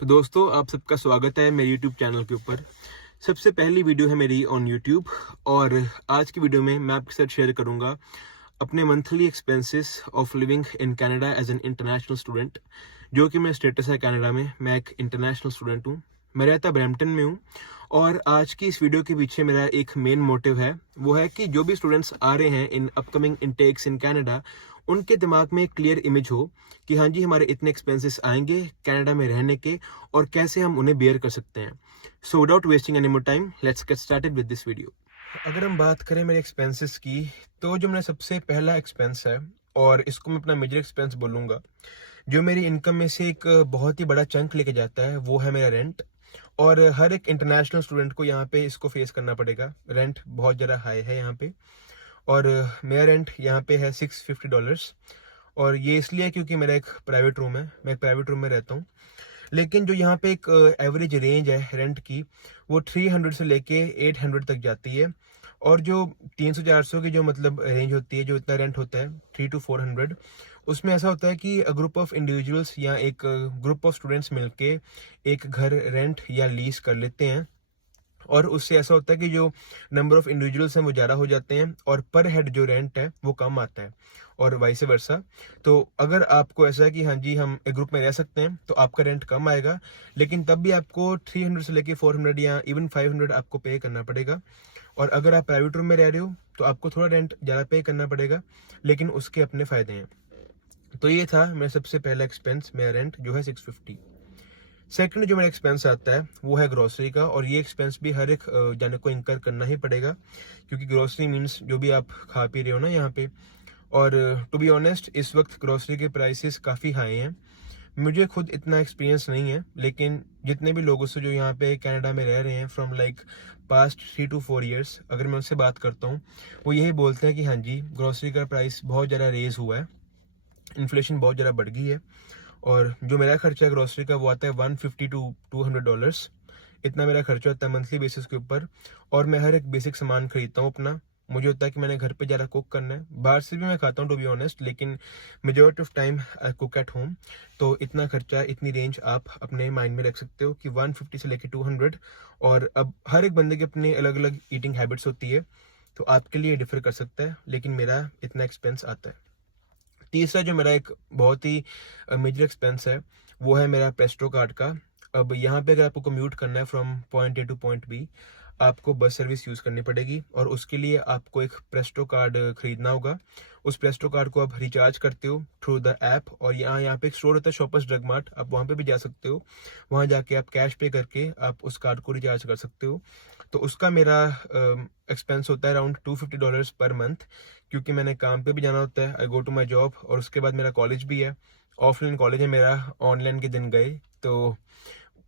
तो दोस्तों आप सबका स्वागत है मेरे यूट्यूब चैनल के ऊपर। सबसे पहली वीडियो है मेरी ऑन यूट्यूब और आज की वीडियो में मैं आपके साथ शेयर करूंगा अपने monthly expenses of living in Canada as an international student. जो कि मेरा स्टेटस है कनाडा में, मैं एक इंटरनेशनल स्टूडेंट हूँ। मैं रहता ब्रैम्पटन में हूँ और आज की इस वीडियो के पीछे मेरा एक मेन मोटिव है, वो है कि जो भी स्टूडेंट्स आ रहे हैं in upcoming intakes in Canada, उनके दिमाग में एक क्लियर इमेज हो कि हाँ जी हमारे इतने एक्सपेंसेस आएंगे कनाडा में रहने के और कैसे हम उन्हें बेयर कर सकते हैं। So without wasting any more time, let's get started with this video. अगर हम बात करें मेरे एक्सपेंसेस की, तो जो मेरा सबसे पहला एक्सपेंस है और इसको मैं अपना मेजर एक्सपेंस बोलूँगा, जो मेरी इनकम में से एक बहुत ही बड़ा चंक लेके जाता है, वो है मेरा रेंट। और हर एक इंटरनेशनल स्टूडेंट को यहाँ पे इसको फेस करना पड़ेगा। रेंट बहुत ज़्यादा हाई है यहाँ पे और मेरा रेंट यहाँ पे है $650। और ये इसलिए है क्योंकि मेरा एक प्राइवेट रूम है, मैं एक प्राइवेट रूम में रहता हूँ। लेकिन जो यहाँ पे एक एवरेज रेंज है रेंट की, वो 300 से लेके 800 तक जाती है। और जो 300-400 की जो मतलब रेंज होती है, जो इतना रेंट होता है 300 to 400, उसमें ऐसा होता है कि ग्रुप ऑफ इंडिविजुअल्स या एक ग्रुप ऑफ स्टूडेंट्स मिलके एक घर रेंट या लीज कर लेते हैं। और उससे ऐसा होता है कि जो नंबर ऑफ इंडिविजुअल्स हैं वो ज़्यादा हो जाते हैं और पर हेड जो रेंट है वो कम आता है, और वाइस वर्सा। तो अगर आपको ऐसा है कि हाँ जी हम एक ग्रुप में रह सकते हैं, तो आपका रेंट कम आएगा, लेकिन तब भी आपको 300 से लेके 400 या इवन 500 आपको पे करना पड़ेगा। और अगर आप प्राइवेट रूम में रह रहे हो तो आपको थोड़ा रेंट ज़्यादा पे करना पड़ेगा, लेकिन उसके अपने फ़ायदे हैं। तो ये था मेरा सबसे पहला एक्सपेंस, मेरा रेंट जो है 650। सेकंड जो मेरा एक्सपेंस आता है वो है ग्रोसरी का, और ये एक्सपेंस भी हर एक जाने को इंकर करना ही पड़ेगा, क्योंकि ग्रोसरी मीन्स जो भी आप खा पी रहे हो ना यहाँ पे। और टू बी ऑनेस्ट इस वक्त ग्रोसरी के प्राइसेस काफ़ी हाई हैं। मुझे खुद इतना एक्सपीरियंस नहीं है, लेकिन जितने भी लोगों से जो यहाँ पे कनाडा में रह रहे हैं from like past 3 to 4 years, अगर मैं उनसे बात करता हूँ, वो यही बोलते हैं कि हाँ जी ग्रोसरी का प्राइस बहुत ज़्यादा रेज हुआ है, इन्फ्लेशन बहुत ज़्यादा बढ़ गई है। और जो मेरा खर्चा है ग्रोसरी का, वो आता है $150 to $200। इतना मेरा खर्चा होता है मंथली बेसिस के ऊपर। और मैं हर एक बेसिक सामान खरीदता हूँ अपना। मुझे होता है कि मैंने घर पे ज़्यादा कुक करना है, बाहर से भी मैं खाता हूँ टू बी ऑनेस्ट, लेकिन majority of time I cook at home. तो इतना खर्चा, इतनी रेंज आप अपने माइंड में रख सकते हो कि 150 से लेके 200। और अब हर एक बंदे के अपने अलग अलग ईटिंग हैबिट्स होती है, तो आपके लिए डिफर कर सकता है, लेकिन मेरा इतना एक्सपेंस आता है। तीसरा जो मेरा एक बहुत ही मेजर एक्सपेंस है, वो है मेरा पेस्ट्रो कार्ड का। अब यहाँ पे अगर आपको कम्यूट करना है from point A to point B, आपको बस सर्विस यूज़ करनी पड़ेगी, और उसके लिए आपको एक प्रेस्टो कार्ड खरीदना होगा। उस प्रेस्टो कार्ड को आप रिचार्ज करते हो थ्रू द ऐप, और यहाँ पे एक स्टोर होता है शॉपर्स ड्रग मार्ट, आप वहाँ पे भी जा सकते हो। वहाँ जाके आप कैश पे करके आप उस कार्ड को रिचार्ज कर सकते हो। तो उसका मेरा एक्सपेंस होता है अराउंड $250 पर मंथ, क्योंकि मैंने काम पे भी जाना होता है, आई गो टू माई जॉब, और उसके बाद मेरा कॉलेज भी है। ऑफलाइन कॉलेज है मेरा, ऑनलाइन के दिन गए, तो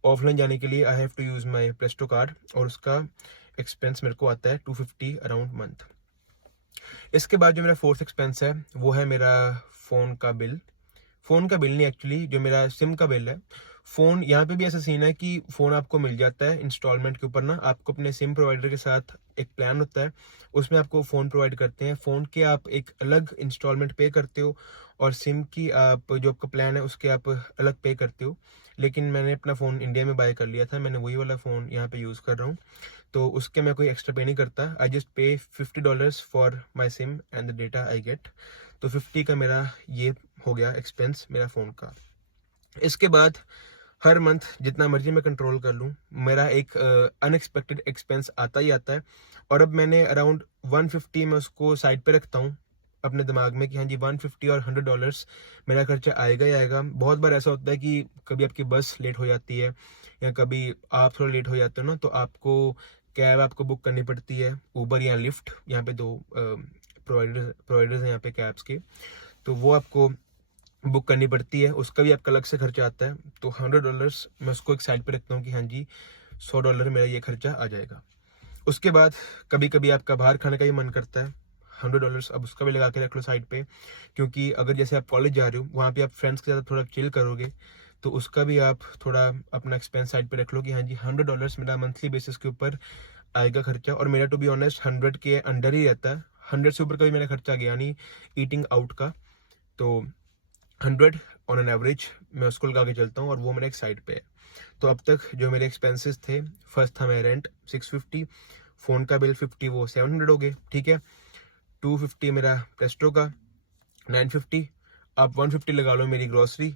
ऑफलाइन जाने के लिए I have to use my Presto card, और उसका एक्सपेंस मेरे को आता है 250 अराउंड मंथ। इसके बाद जो मेरा फोर्थ एक्सपेंस है, वो है मेरा फ़ोन का बिल। फ़ोन का बिल नहीं, एक्चुअली जो मेरा सिम का बिल है। फ़ोन यहाँ पे भी ऐसा सीन है कि फ़ोन आपको मिल जाता है इंस्टॉलमेंट के ऊपर ना, आपको अपने सिम प्रोवाइडर के साथ एक प्लान होता है, उसमें आपको फ़ोन प्रोवाइड करते हैं। फ़ोन के आप एक अलग इंस्टॉलमेंट पे करते हो, और सिम की आप जो आपका प्लान है उसके आप अलग पे करते हो। लेकिन मैंने अपना फ़ोन इंडिया में बाय कर लिया था, मैंने वही वाला फ़ोन यहाँ पे यूज़ कर रहा हूँ, तो उसके मैं कोई एक्स्ट्रा पे नहीं करता। आई जस्ट पे $50 for my SIM and the data I get. तो 50 का मेरा ये हो गया एक्सपेंस मेरा फ़ोन का। इसके बाद हर मंथ जितना मर्जी मैं कंट्रोल कर लूँ, मेरा एक अनएक्सपेक्टेड एक्सपेंस आता ही आता है। और अब मैंने अराउंड 150 में उसको साइड पे रखता हूँ अपने दिमाग में कि हाँ जी 150 और $100 मेरा खर्चा आएगा ही आएगा। बहुत बार ऐसा होता है कि कभी आपकी बस लेट हो जाती है, या कभी आप थोड़ा लेट हो जाते हो ना, तो आपको कैब आपको बुक करनी पड़ती है, ऊबर या लिफ्ट। यहाँ पे दो प्रोवाइडर्स हैं यहाँ पे कैब्स के, तो वो आपको बुक करनी पड़ती है, उसका भी आपका अलग से खर्चा आता है। तो $100 मैं उसको एक साइड पे रखता हूँ कि हाँ जी $100 मेरा ये खर्चा आ जाएगा। उसके बाद कभी कभी आपका बाहर खाने का ही मन करता है, $100 अब उसका भी लगा के रख लो साइड पे, क्योंकि अगर जैसे आप कॉलेज जा रहे हो, वहाँ पे आप फ्रेंड्स के साथ थोड़ा चिल करोगे, तो उसका भी आप थोड़ा अपना एक्सपेंस साइड पे रख लो कि हाँ जी $100 मेरा मंथली बेसिस के ऊपर आएगा खर्चा। और मेरा टू बी ऑनेस्ट 100 के अंडर ही रहता है, 100 से ऊपर कभी मेरा खर्चा गया नहीं ईटिंग आउट का। तो 100 ऑन एन एवरेज मैं उसको लगा के चलता हूँ और वो मेरा एक साइड पे है। तो अब तक जो मेरे एक्सपेंसेस थे, फर्स्ट था मेरा रेंट 650, फ़ोन का बिल 50, वो 700 हो गए, ठीक है। 250 मेरा प्रेस्टो का, 950, आप 150 लगा लो मेरी ग्रॉसरी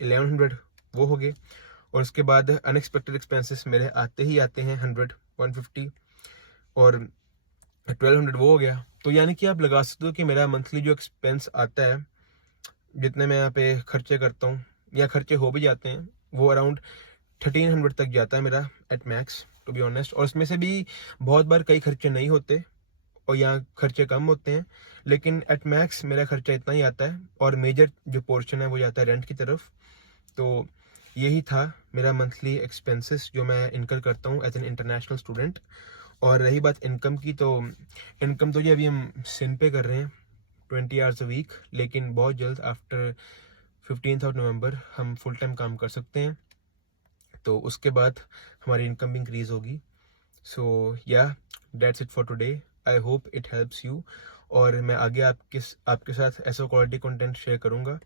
1100, वो हो गए। और उसके बाद अनएक्सपेक्टेड एक्सपेंसेस मेरे आते ही आते हैं 100, 150 और 1200, वो हो गया। तो यानी कि आप लगा सकते हो कि मेरा मंथली जो एक्सपेंस आता है, जितने मैं यहाँ पे खर्चे करता हूँ या खर्चे हो भी जाते हैं, वो अराउंड 1300 तक जाता है मेरा at max, to be honest. और उसमें से भी बहुत बार कई खर्चे नहीं होते और यहाँ खर्चे कम होते हैं, लेकिन एट मैक्स मेरा खर्चा इतना ही आता है और मेजर जो पोर्शन है वो जाता है रेंट की तरफ। तो यही था मेरा मंथली एक्सपेंसेस जो मैं इनकर करता हूँ एज एन इंटरनेशनल स्टूडेंट। और रही बात इनकम की, तो इनकम तो जी अभी हम सिन पे कर रहे हैं 20 आवर्स अ वीक, लेकिन बहुत जल्द आफ्टर 15th ऑफ नवंबर हम फुल टाइम काम कर सकते हैं, तो उसके बाद हमारी इनकम भी इंक्रीज होगी। सो या that's it for today, I hope it helps you. और मैं आगे आपके साथ ऐसा क्वालिटी कंटेंट शेयर करूँगा।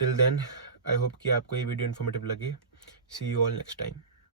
टिल देन आई होप कि आपको ये वीडियो इन्फॉर्मेटिव लगे। सी यू ऑल नेक्स्ट टाइम।